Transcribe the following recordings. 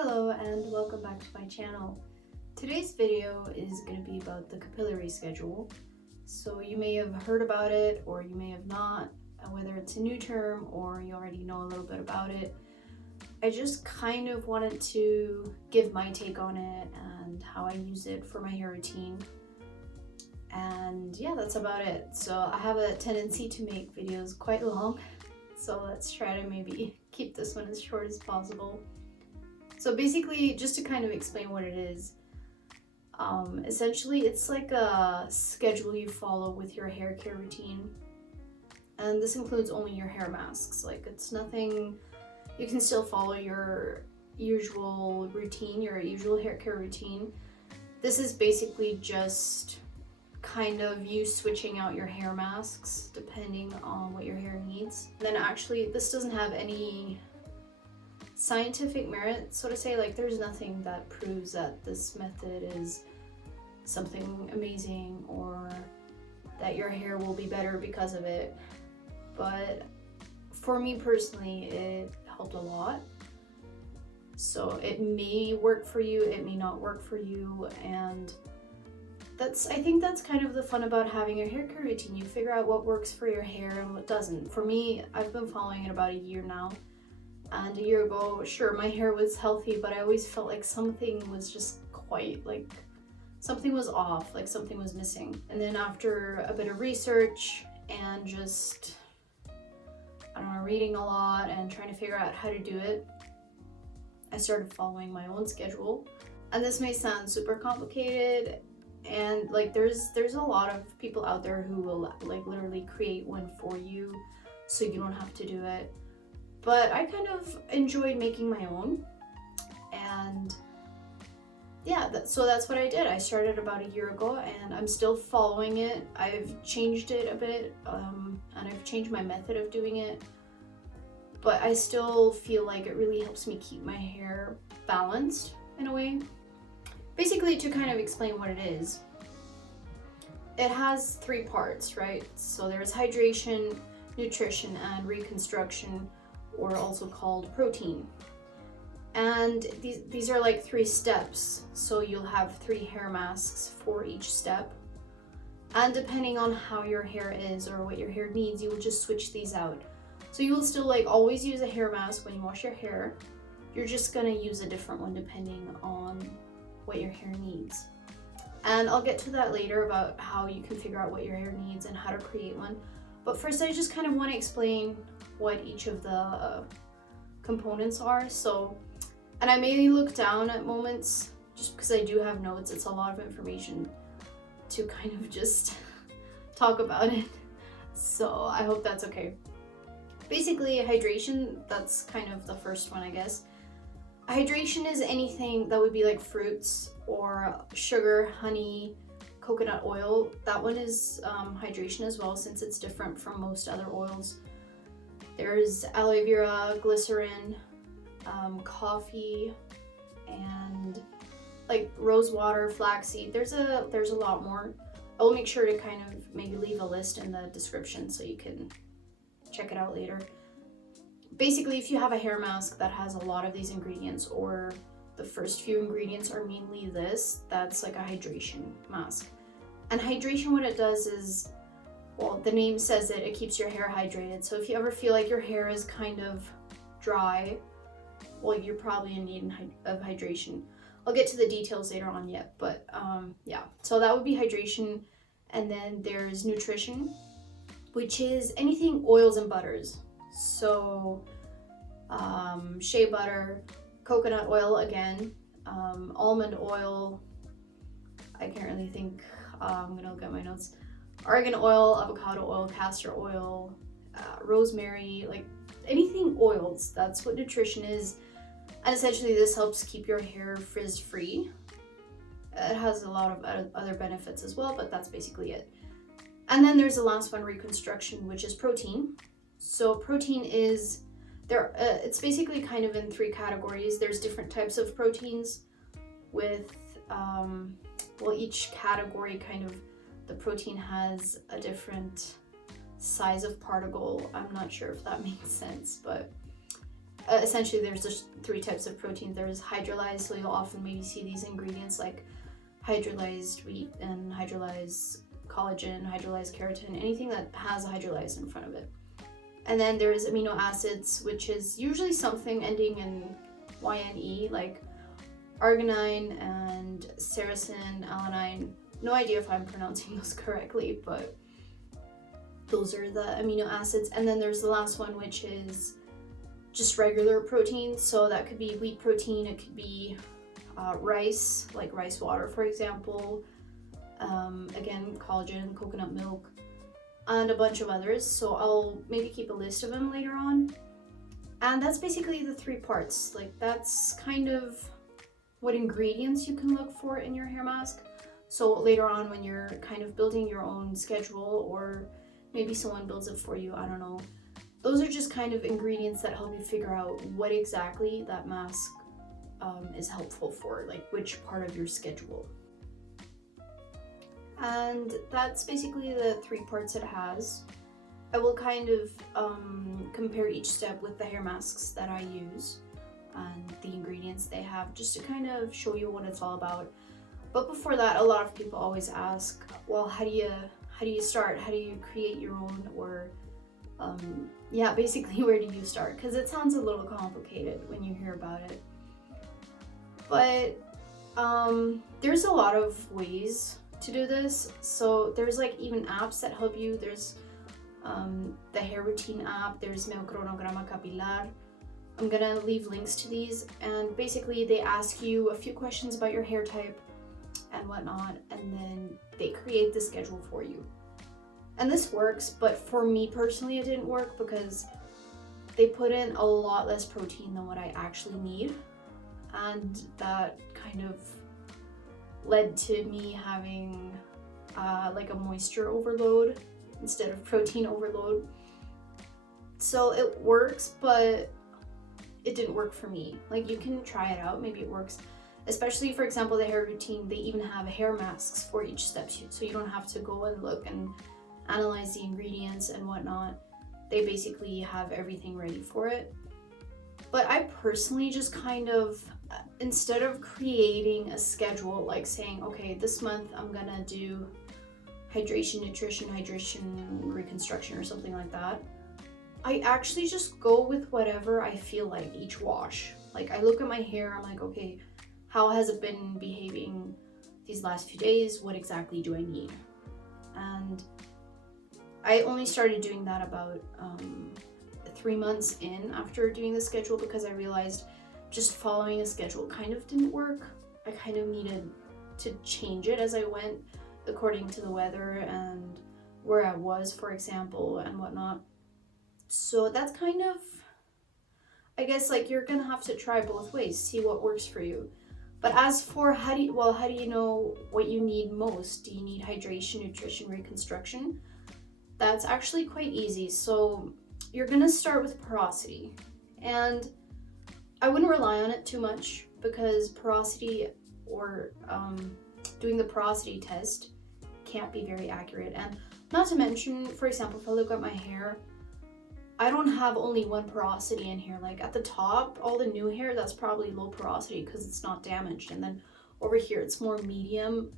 Hello and welcome back to my channel. Today's video is going to be about the capillary schedule. So you may have heard about it or you may have not, whether it's a new term or you already know a little bit about it. I just kind of wanted to give my take on it and how I use it for my hair routine. And yeah, that's about it. So I have a tendency to make videos quite long, so let's try to maybe keep this one as short as possible. So basically, just to kind of explain what it is, essentially it's like a schedule you follow with your hair care routine. And this includes only your hair masks. Like, it's nothing, you can still follow your usual routine, your usual hair care routine. This is basically just kind of you switching out your hair masks depending on what your hair needs. Then actually, this doesn't have any scientific merit, so to say. Like, there's nothing that proves that this method is something amazing or that your hair will be better because of it. But for me personally, it helped a lot. So it may work for you, it may not work for you, and I think that's kind of the fun about having a hair care routine. You figure out what works for your hair and what doesn't. For me, I've been following it about a year now. And a year ago, sure, my hair was healthy, but I always felt like something was just something was off, like something was missing. And then after a bit of research and just, I don't know, reading a lot and trying to figure out how to do it, I started following my own schedule. And this may sound super complicated, and like there's a lot of people out there who will like literally create one for you so you don't have to do it. But I kind of enjoyed making my own, and yeah, so that's what I did. I started about a year ago and I'm still following it. I've changed it a bit, and I've changed my method of doing it, but I still feel like it really helps me keep my hair balanced in a way. Basically, to kind of explain what it is, it has three parts, right? So there's hydration, nutrition, and reconstruction, or also called protein. And these are like three steps. So you'll have 3 hair masks for each step. And depending on how your hair is or what your hair needs, you will just switch these out. So you will still like always use a hair mask when you wash your hair. You're just gonna use a different one depending on what your hair needs. And I'll get to that later about how you can figure out what your hair needs and how to create one. But first, I just kind of want to explain what each of the components are. So, and I may look down at moments just because I do have notes. It's a lot of information to kind of just talk about it. So I hope that's okay. Basically, hydration, that's kind of the first one, I guess. Hydration is anything that would be like fruits or sugar, honey, coconut oil. That one is hydration as well, since it's different from most other oils. There's aloe vera, glycerin, coffee, and like rose water, flaxseed. There's a lot more. I'll make sure to kind of maybe leave a list in the description so you can check it out later. Basically, if you have a hair mask that has a lot of these ingredients, or the first few ingredients are mainly this, that's like a hydration mask. And hydration, what it does is, well, the name says it keeps your hair hydrated. So if you ever feel like your hair is kind of dry, well, you're probably in need of hydration. I'll get to the details later on yet, but yeah. So that would be hydration. And then there's nutrition, which is anything oils and butters. So shea butter, coconut oil again, almond oil, I can't really think, I'm gonna look at my notes. Argan oil, avocado oil, castor oil, rosemary, like anything oils, that's what nutrition is. And essentially this helps keep your hair frizz-free. It has a lot of other benefits as well, but that's basically it. And then there's the last one, reconstruction, which is protein. So protein is, it's basically kind of in 3 categories. There's different types of proteins with, well, each category kind of, the protein has a different size of particle. I'm not sure if that makes sense, but essentially there's just 3 types of protein. There's hydrolyzed, so you'll often maybe see these ingredients like hydrolyzed wheat and hydrolyzed collagen, hydrolyzed keratin, anything that has hydrolyzed in front of it. And then there's amino acids, which is usually something ending in YNE, like arginine and sericin, alanine. No idea if I'm pronouncing those correctly, but those are the amino acids. And then there's the last one, which is just regular protein. So that could be wheat protein, it could be rice, like rice water, for example. Again, collagen, coconut milk, and a bunch of others. So I'll maybe keep a list of them later on. And that's basically the 3 parts. Like that's kind of what ingredients you can look for in your hair mask. So later on when you're kind of building your own schedule, or maybe someone builds it for you, I don't know. Those are just kind of ingredients that help you figure out what exactly that mask is helpful for, like which part of your schedule. And that's basically the 3 parts it has. I will kind of compare each step with the hair masks that I use and the ingredients they have, just to kind of show you what it's all about. But before that, a lot of people always ask, well, how do you start? How do you create your own? Or yeah, basically where do you start? Because it sounds a little complicated when you hear about it. But there's a lot of ways to do this. So there's like even apps that help you. There's the hair routine app, there's Meu Cronograma Capilar. I'm gonna leave links to these, and basically they ask you a few questions about your hair type and whatnot, and then they create the schedule for you. And this works, but for me personally it didn't work because they put in a lot less protein than what I actually need, and that kind of led to me having like a moisture overload instead of protein overload. So it works, but it didn't work for me. Like, you can try it out, maybe it works. Especially, for example, the hair routine, they even have hair masks for each step, so you don't have to go and look and analyze the ingredients and whatnot. They basically have everything ready for it. But I personally just kind of, instead of creating a schedule, like saying, okay, this month I'm gonna do hydration, nutrition, reconstruction, or something like that, I actually just go with whatever I feel like each wash. Like, I look at my hair, I'm like, okay, how has it been behaving these last few days? What exactly do I need? And I only started doing that about 3 months in after doing the schedule, because I realized just following a schedule kind of didn't work. I kind of needed to change it as I went, according to the weather and where I was, for example, and whatnot. So that's kind of, I guess, like, you're gonna have to try both ways, see what works for you. But as for how do you know what you need most? Do you need hydration, nutrition, reconstruction? That's actually quite easy. So you're gonna start with porosity, and I wouldn't rely on it too much, because porosity, or doing the porosity test, can't be very accurate. And not to mention, for example, if I look at my hair, I don't have only one porosity in here. Like, at the top, all the new hair, that's probably low porosity because it's not damaged, and then over here it's more medium.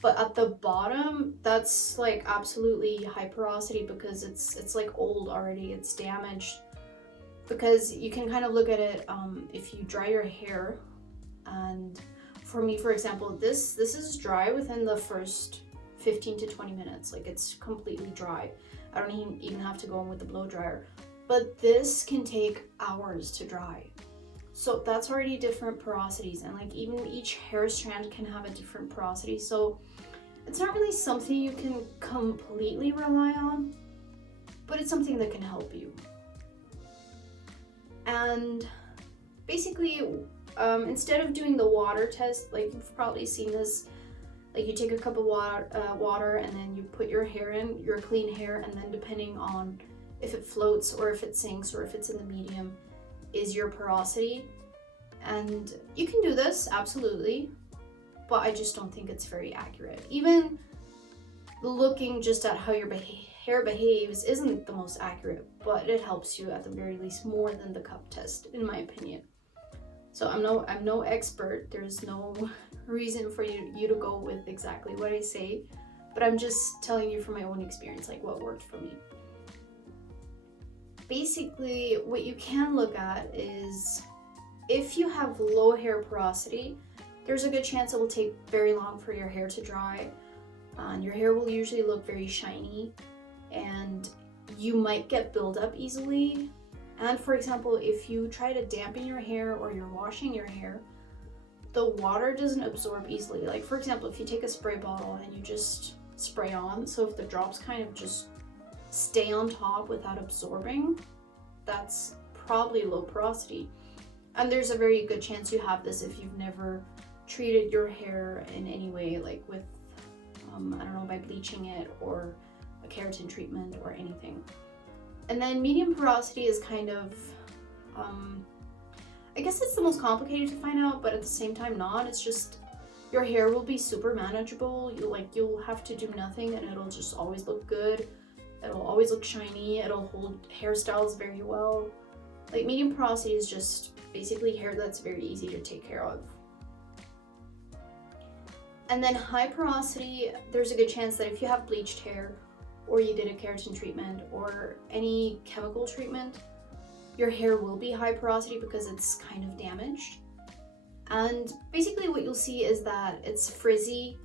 But at the bottom, that's like absolutely high porosity because it's like old already, it's damaged. Because you can kind of look at it if you dry your hair, and for me, for example, this is dry within the first 15 to 20 minutes. Like, it's completely dry. I don't even have to go in with the blow dryer. But this can take hours to dry. So that's already different porosities, and like, even each hair strand can have a different porosity. So it's not really something you can completely rely on, but it's something that can help you. And basically, instead of doing the water test, like, you've probably seen this, like, you take a cup of water and then you put your hair in, your clean hair, and then depending on if it floats or if it sinks or if it's in the medium is your porosity. And you can do this, absolutely, but I just don't think it's very accurate. Even looking just at how your hair behaves isn't the most accurate, but it helps you at the very least more than the cup test, in my opinion. So I'm no expert. There's no reason for you to go with exactly what I say, but I'm just telling you from my own experience, like what worked for me. Basically, what you can look at is if you have low hair porosity, there's a good chance it will take very long for your hair to dry. And your hair will usually look very shiny, and you might get buildup easily. And for example, if you try to dampen your hair or you're washing your hair, the water doesn't absorb easily. Like for example, if you take a spray bottle and you just spray on, so if the drops kind of just stay on top without absorbing, that's probably low porosity. And there's a very good chance you have this if you've never treated your hair in any way, like with, I don't know, by bleaching it or a keratin treatment or anything. And then medium porosity is kind of, I guess it's the most complicated to find out, but at the same time not. It's just your hair will be super manageable. You'll have to do nothing and it'll just always look good. It'll always look shiny. It'll hold hairstyles very well. Like medium porosity is just basically hair that's very easy to take care of. And then high porosity, there's a good chance that if you have bleached hair or you did a keratin treatment or any chemical treatment, your hair will be high porosity because it's kind of damaged. And basically what you'll see is that it's frizzy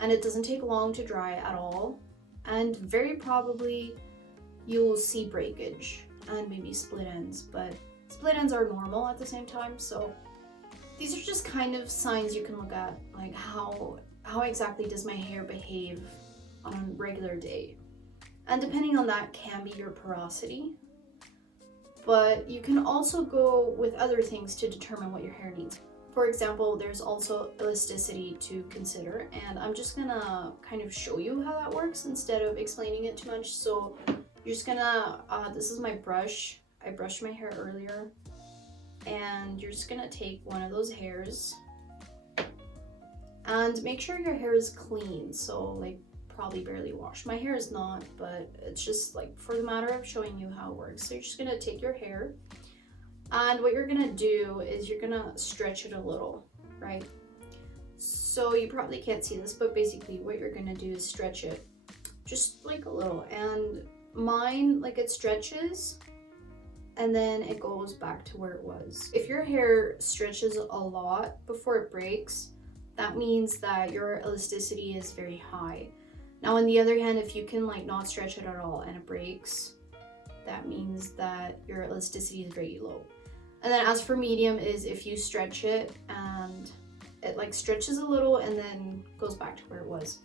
and it doesn't take long to dry at all. And very probably you'll see breakage and maybe split ends, but split ends are normal at the same time. So these are just kind of signs you can look at, like how exactly does my hair behave on a regular day. And depending on that can be your porosity. But you can also go with other things to determine what your hair needs. For example, there's also elasticity to consider, and I'm just gonna kind of show you how that works instead of explaining it too much. So you're just gonna, this is my brush. I brushed my hair earlier, and you're just gonna take one of those hairs and make sure your hair is clean. So like probably barely washed. My hair is not, but it's just like for the matter of showing you how it works. So you're just gonna take your hair, and what you're gonna do is you're gonna stretch it a little, right? So you probably can't see this, but basically what you're gonna do is stretch it just like a little. And mine, like it stretches and then it goes back to where it was. If your hair stretches a lot before it breaks, that means that your elasticity is very high. Now on the other hand, if you can like not stretch it at all and it breaks, that means that your elasticity is very low. And then as for medium is if you stretch it and it like stretches a little and then goes back to where it was.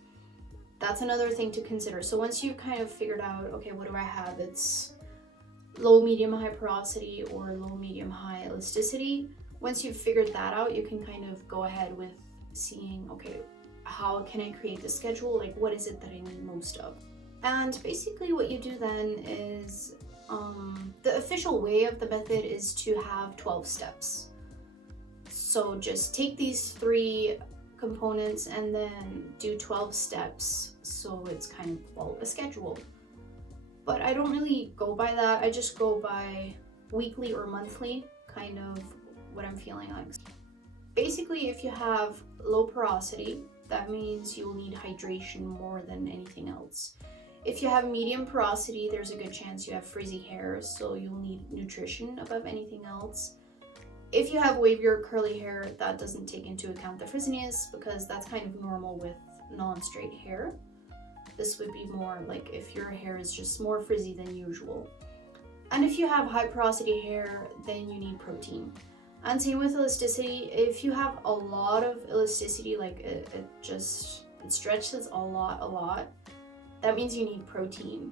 That's another thing to consider. So once you've kind of figured out, okay, what do I have? It's low, medium, high porosity or low, medium, high elasticity. Once you've figured that out, you can kind of go ahead with seeing, okay, how can I create the schedule? Like, what is it that I need most of? And basically what you do then is, the official way of the method is to have 12 steps. So just take these 3 components and then do 12 steps. So it's kind of, well, a schedule. But I don't really go by that. I just go by weekly or monthly, kind of what I'm feeling like. Basically, if you have low porosity, that means you'll need hydration more than anything else. If you have medium porosity, there's a good chance you have frizzy hair, so you'll need nutrition above anything else. If you have wavy or curly hair, that doesn't take into account the frizziness because that's kind of normal with non-straight hair. This would be more like if your hair is just more frizzy than usual. And if you have high porosity hair, then you need protein. And same with elasticity. If you have a lot of elasticity, like it stretches a lot, that means you need protein.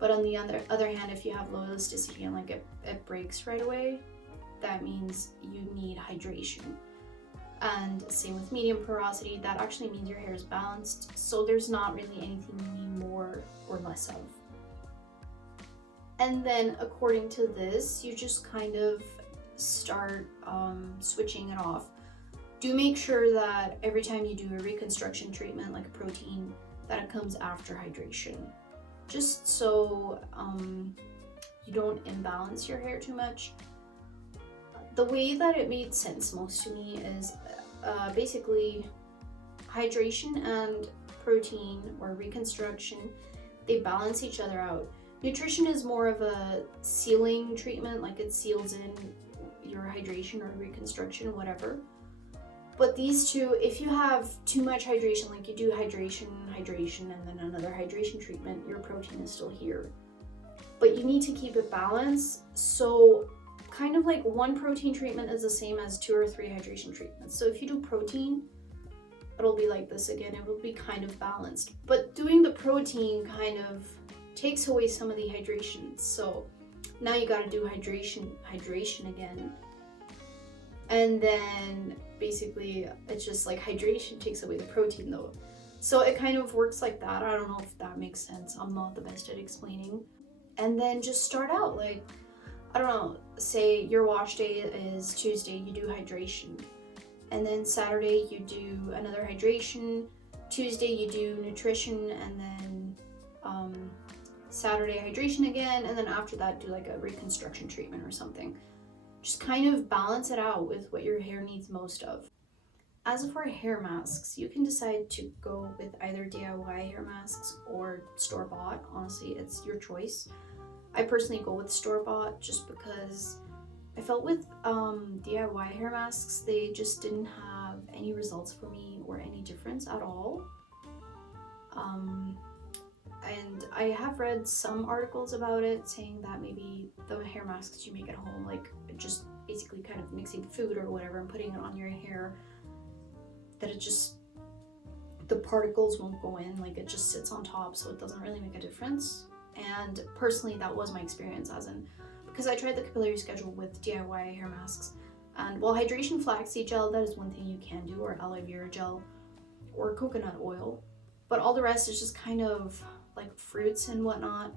But on the other hand, if you have low elasticity and like it breaks right away, that means you need hydration. And same with medium porosity, that actually means your hair is balanced, so there's not really anything you need more or less of. And then according to this, you just kind of start switching it off. Do make sure that every time you do a reconstruction treatment like a protein, that it comes after hydration. just so you don't imbalance your hair too much. The way that it made sense most to me is basically hydration and protein or reconstruction, they balance each other out. Nutrition is more of a sealing treatment, like it seals in your hydration or reconstruction, whatever. But these two, if you have too much hydration, like you do hydration, and then another hydration treatment, your protein is still here. But you need to keep it balanced. So kind of like one protein treatment is the same as 2 or 3 hydration treatments. So if you do protein, it'll be like this again. It will be kind of balanced. But doing the protein kind of takes away some of the hydration. So now you gotta do hydration again. And then basically it's just like hydration takes away the protein though. So it kind of works like that. I don't know if that makes sense. I'm not the best at explaining. And then just start out like, I don't know, say your wash day is Tuesday, you do hydration. And then Saturday you do another hydration. Tuesday you do nutrition, and then Saturday hydration again. And then after that do like a reconstruction treatment or something. Just kind of balance it out with what your hair needs most of. As for hair masks, you can decide to go with either DIY hair masks or store-bought. Honestly, it's your choice. I personally go with store-bought just because I felt with DIY hair masks, they just didn't have any results for me or any difference at all. And I have read some articles about it saying that maybe the hair masks you make at home, like just basically kind of mixing food or whatever and putting it on your hair, that it just, the particles won't go in, like it just sits on top, so it doesn't really make a difference. And personally, that was my experience, as in, because I tried the Capillary Schedule with DIY hair masks, and while hydration flaxseed gel, that is one thing you can do, or aloe vera gel, or coconut oil, but all the rest is just kind of like fruits and whatnot.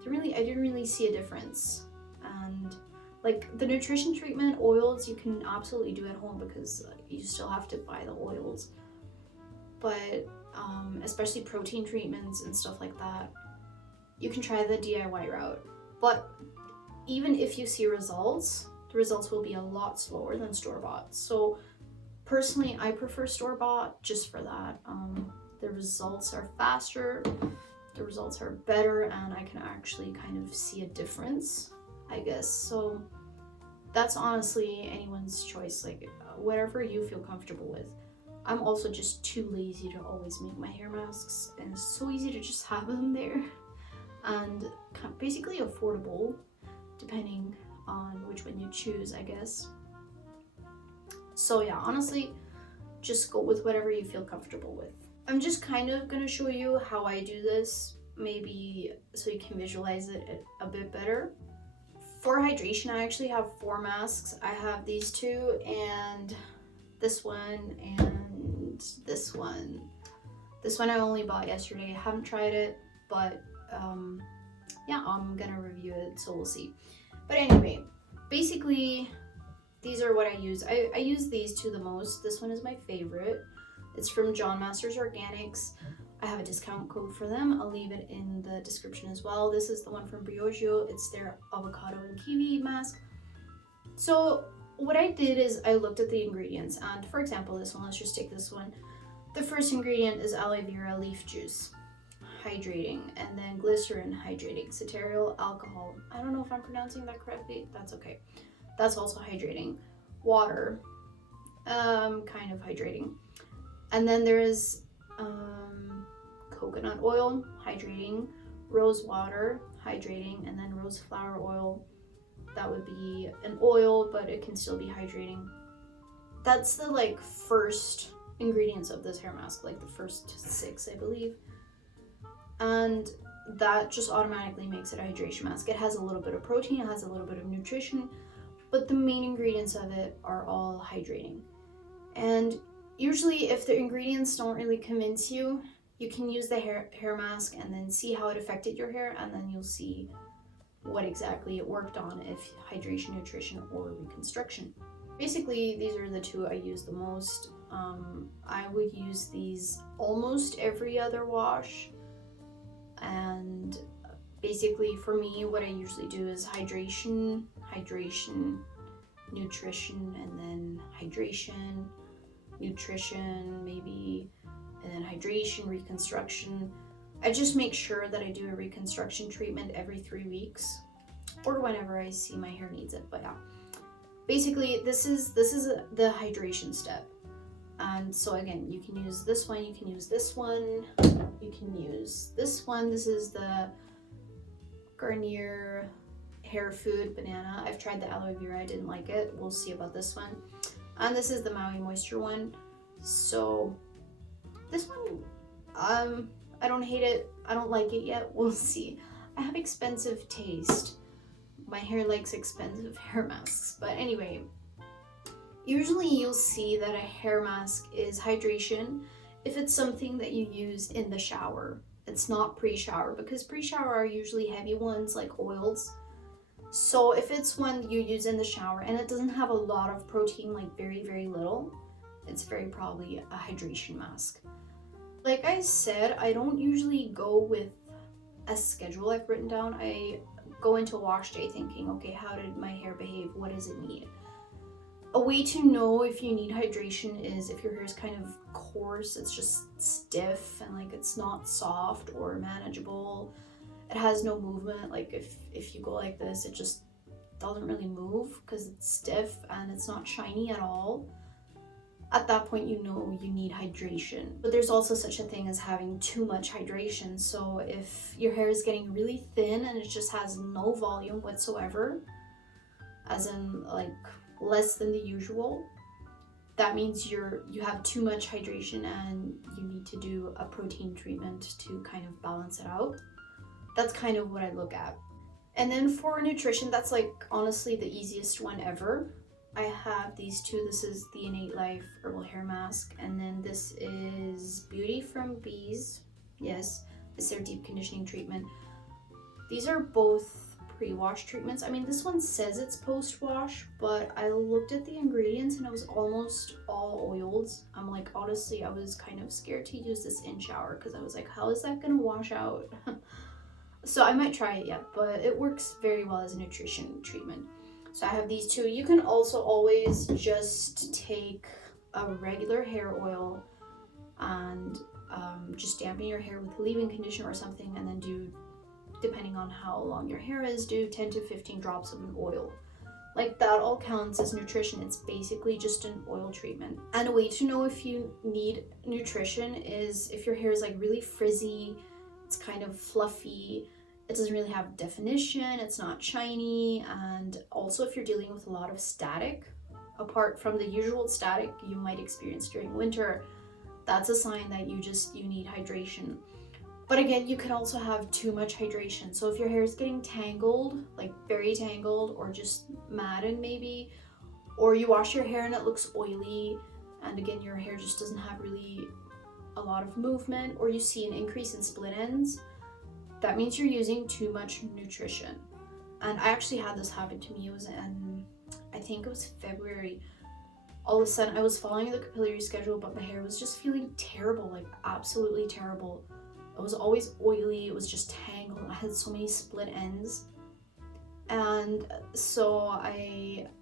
I didn't really see a difference. And like the nutrition treatment oils, you can absolutely do at home because you still have to buy the oils. But especially protein treatments and stuff like that, you can try the DIY route. But even if you see results, the results will be a lot slower than store-bought. So personally, I prefer store-bought just for that. The results are faster, the results are better, and I can actually kind of see a difference, I guess. So that's honestly anyone's choice, like whatever you feel comfortable with. I'm also just too lazy to always make my hair masks, and it's so easy to just have them there, and basically affordable depending on which one you choose, I guess. So yeah, honestly, just go with whatever you feel comfortable with. I'm just kind of gonna show you how I do this, maybe so you can visualize it a bit better. For hydration, I actually have 4 masks. I have these 2 and this one and this one. This one I only bought yesterday. I haven't tried it, but yeah, I'm gonna review it, so we'll see. But anyway, basically, these are what I use. I use these 2 the most. This one is my favorite. It's from John Masters Organics. I have a discount code for them. I'll leave it in the description as well. This is the one from Briogeo. It's their avocado and kiwi mask. So what I did is I looked at the ingredients, and for example, this one, let's just take this one. The first ingredient is aloe vera leaf juice, hydrating, and then glycerin, hydrating, Cetearyl, alcohol. I don't know if I'm pronouncing that correctly. That's okay. That's also hydrating. Water, kind of hydrating. And then there's coconut oil, hydrating, rose water, hydrating, and then rose flower oil. That would be an oil, but it can still be hydrating. That's the like first ingredients of this hair mask, like the first 6, I believe. And that just automatically makes it a hydration mask. It has a little bit of protein, it has a little bit of nutrition, but the main ingredients of it are all hydrating. And usually if the ingredients don't really convince you, you can use the hair mask and then see how it affected your hair, and then you'll see what exactly it worked on, if hydration, nutrition, or reconstruction. Basically, these are the 2 I use the most. I would use these almost every other wash. And basically for me, what I usually do is hydration, nutrition, and then hydration, nutrition maybe, and then hydration, reconstruction. I just make sure that I do a reconstruction treatment every 3 weeks or whenever I see my hair needs it. But yeah, basically this is the hydration step. And so again, you can use this one, you can use this one, you can use this one. This is the Garnier Hair Food Banana. I've tried the Aloe Vera, I didn't like it. We'll see about this one. And this is the Maui Moisture one. So this one, I don't hate it. I don't like it yet. We'll see. I have expensive taste. My hair likes expensive hair masks. But anyway, usually you'll see that a hair mask is hydration if it's something that you use in the shower. It's not pre-shower, because pre-shower are usually heavy ones like oils. So if it's one you use in the shower and it doesn't have a lot of protein, like very, very little, it's very probably a hydration mask. Like I said, I don't usually go with a schedule I've written down. I go into wash day thinking, okay, how did my hair behave? What does it need? A way to know if you need hydration is if your hair is kind of coarse, it's just stiff and like it's not soft or manageable. It has no movement. Like if you go like this, it just doesn't really move because it's stiff and it's not shiny at all. At that point, you know you need hydration. But there's also such a thing as having too much hydration. So if your hair is getting really thin and it just has no volume whatsoever, as in like less than the usual, that means you have too much hydration and you need to do a protein treatment to kind of balance it out. That's kind of what I look at. And then for nutrition, that's like honestly the easiest one ever. I have these two. This is the Innate Life Herbal Hair Mask, and then this is Beauty from Bees. Yes, it's their deep conditioning treatment. These are both pre-wash treatments. I mean, this one says it's post-wash, but I looked at the ingredients and it was almost all oils. I'm like, honestly, I was kind of scared to use this in shower because I was like, how is that gonna wash out? So I might try it yet, but it works very well as a nutrition treatment. So I have these two. You can also always just take a regular hair oil and just dampen your hair with a leave-in conditioner or something, and then do, depending on how long your hair is, do 10 to 15 drops of an oil. Like that all counts as nutrition. It's basically just an oil treatment. And a way to know if you need nutrition is if your hair is like really frizzy, it's kind of fluffy, it doesn't really have definition, it's not shiny, and also if you're dealing with a lot of static, apart from the usual static you might experience during winter, that's a sign that you need hydration. But again, you can also have too much hydration. So if your hair is getting tangled, like very tangled, or just matted maybe, or you wash your hair and it looks oily, and again your hair just doesn't have really a lot of movement, or you see an increase in split ends, that means you're using too much nutrition. And I actually had this happen to me. It was in, I think it was February. All of a sudden I was following the capillary schedule, but my hair was just feeling terrible, like absolutely terrible. It was always oily, it was just tangled, I had so many split ends. And so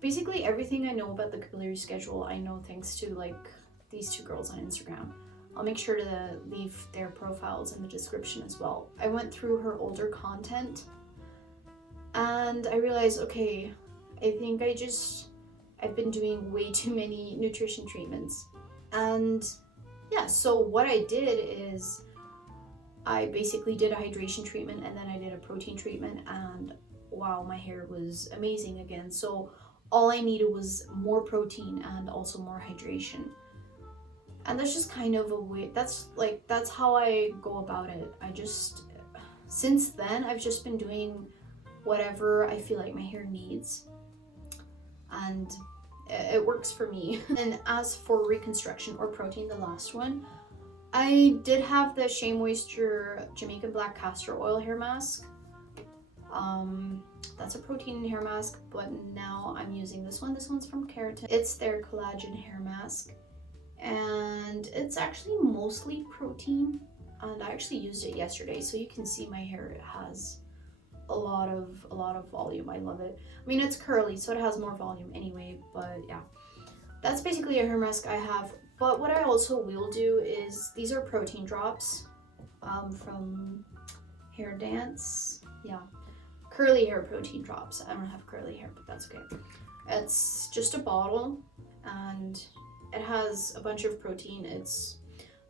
basically everything I know about the capillary schedule, I know thanks to like these two girls on Instagram. I'll make sure to leave their profiles in the description as well. I went through her older content and I realized, okay, I think I've been doing way too many nutrition treatments. And yeah, so what I did is I basically did a hydration treatment and then I did a protein treatment, and wow, my hair was amazing again. So all I needed was more protein and also more hydration. And that's just kind of a way, that's how I go about it. Since then, I've just been doing whatever I feel like my hair needs. And it works for me. And as for reconstruction or protein, the last one, I did have the Shea Moisture Jamaican Black Castor Oil Hair Mask. That's a protein hair mask, but now I'm using this one. This one's from Keratine. It's their Collagen hair mask. And it's actually mostly protein. and I actually used it yesterday, so you can see my hair has a lot of volume. I love it. I mean, it's curly, so it has more volume anyway, but yeah. That's basically a hair mask I have. But what I also will do is, these are protein drops from Hair Dance. Yeah, curly hair protein drops. I don't have curly hair, but that's okay. It's just a bottle, and it has a bunch of protein. It's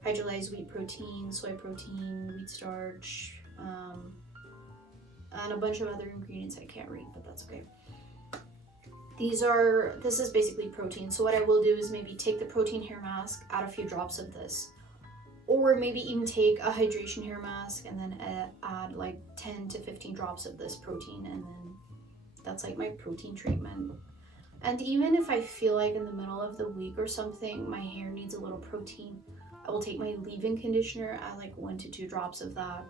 hydrolyzed wheat protein, soy protein, wheat starch, and a bunch of other ingredients I can't read, but that's okay. This is basically protein. So what I will do is maybe take the protein hair mask, add a few drops of this, or maybe even take a hydration hair mask and then add like 10 to 15 drops of this protein, and then that's like my protein treatment. And even if I feel like in the middle of the week or something my hair needs a little protein, I will take my leave-in conditioner, add like 1 to 2 drops of that,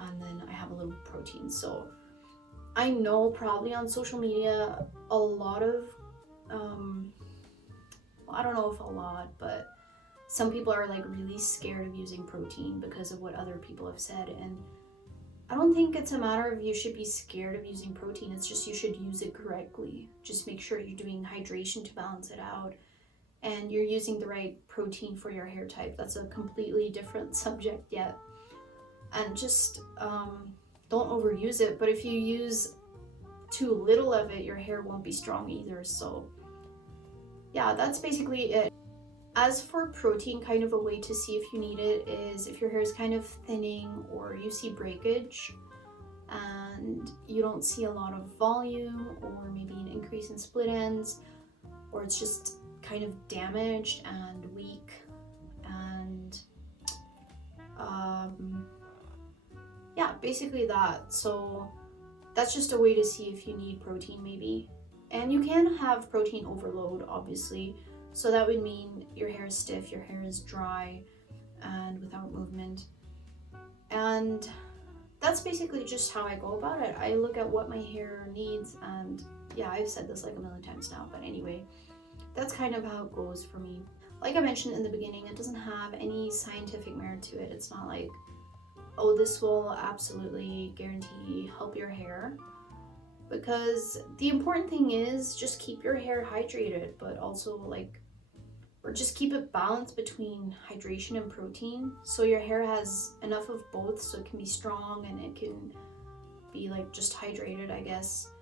and then I have a little protein. So I know probably on social media a lot of I don't know if a lot, but some people are like really scared of using protein because of what other people have said, and I don't think it's a matter of you should be scared of using protein. It's just you should use it correctly. Just make sure you're doing hydration to balance it out, and you're using the right protein for your hair type. That's a completely different subject yet. And just don't overuse it. But if you use too little of it, your hair won't be strong either. So yeah, that's basically it. As for protein, kind of a way to see if you need it is if your hair is kind of thinning or you see breakage and you don't see a lot of volume, or maybe an increase in split ends, or it's just kind of damaged and weak, and yeah, basically that. So that's just a way to see if you need protein maybe. And you can have protein overload, obviously. So that would mean your hair is stiff, your hair is dry and without movement. And that's basically just how I go about it. I look at what my hair needs, and yeah, I've said this like a million times now, but anyway, that's kind of how it goes for me. Like I mentioned in the beginning, it doesn't have any scientific merit to it. It's not like, oh, this will absolutely guarantee help your hair. Because the important thing is just keep your hair hydrated, but also like, or just keep it balanced between hydration and protein, so your hair has enough of both, so it can be strong and it can be like just hydrated, I guess.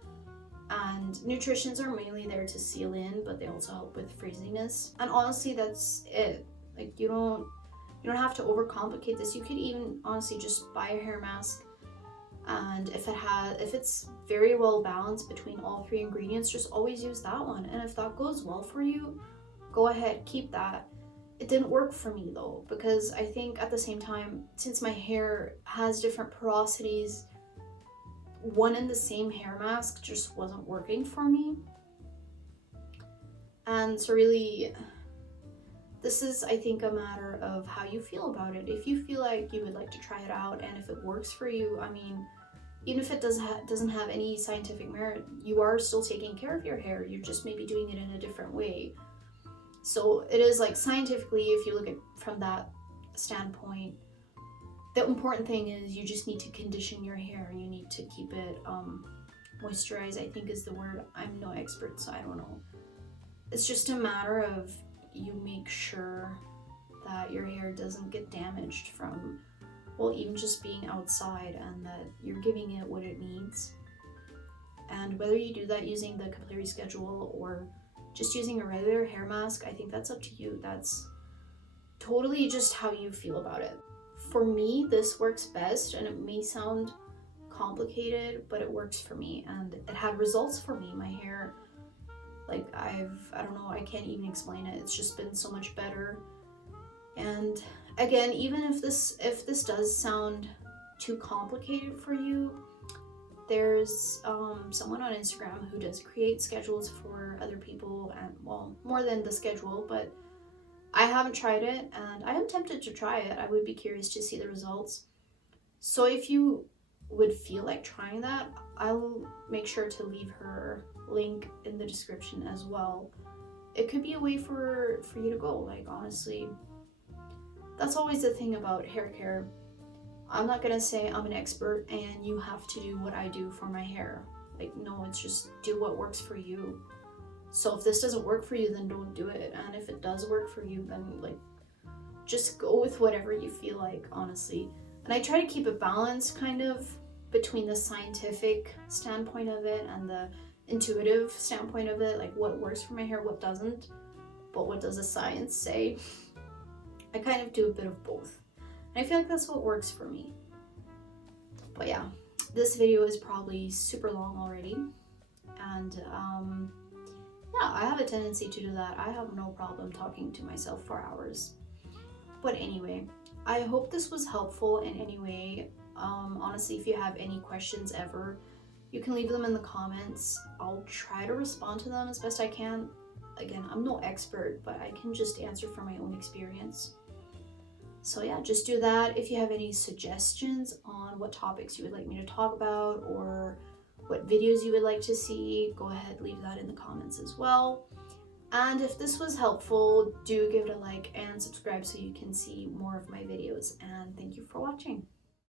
And nutritions are mainly there to seal in, but they also help with frizziness. And honestly, that's it. Like you don't have to overcomplicate this. You could even honestly just buy a hair mask, and if it's very well balanced between all 3 ingredients, just always use that one. And if that goes well for you, go ahead, keep that. It didn't work for me though, because I think at the same time, since my hair has different porosities, one and the same hair mask just wasn't working for me. And so really, this is, I think, a matter of how you feel about it. If you feel like you would like to try it out, and if it works for you, I mean, even if it doesn't have any scientific merit, you are still taking care of your hair. You're just maybe doing it in a different way. So it is like scientifically, if you look at from that standpoint, the important thing is you just need to condition your hair. You need to keep it moisturized, I think is the word. I'm no expert, so I don't know. It's just a matter of you make sure that your hair doesn't get damaged from, well, even just being outside, and that you're giving it what it needs. And whether you do that using the Capillary Schedule or just using a regular hair mask, I think that's up to you. That's totally just how you feel about it. For me, this works best, and it may sound complicated, but it works for me, and it had results for me. My hair, like I don't know, I can't even explain it. It's just been so much better. And again, even if this does sound too complicated for you, there's someone on Instagram who does create schedules for other people, and well, more than the schedule, but I haven't tried it, and I am tempted to try it. I would be curious to see the results. So if you would feel like trying that, I'll make sure to leave her link in the description as well. It could be a way for you to go, like honestly. that's always the thing about hair care. I'm not gonna say I'm an expert and you have to do what I do for my hair. Like, no, it's just do what works for you. So if this doesn't work for you, then don't do it. And if it does work for you, then like, just go with whatever you feel like, honestly. And I try to keep a balance kind of between the scientific standpoint of it and the intuitive standpoint of it, like what works for my hair, what doesn't, but what does the science say? I kind of do a bit of both. And I feel like that's what works for me. But yeah, this video is probably super long already. And yeah, I have a tendency to do that. I have no problem talking to myself for hours. But anyway, I hope this was helpful in any way. Honestly, if you have any questions ever, you can leave them in the comments. I'll try to respond to them as best I can. Again, I'm no expert, but I can just answer from my own experience. So yeah, just do that. If you have any suggestions on what topics you would like me to talk about or what videos you would like to see, go ahead, leave that in the comments as well. And if this was helpful, do give it a like and subscribe so you can see more of my videos. And thank you for watching.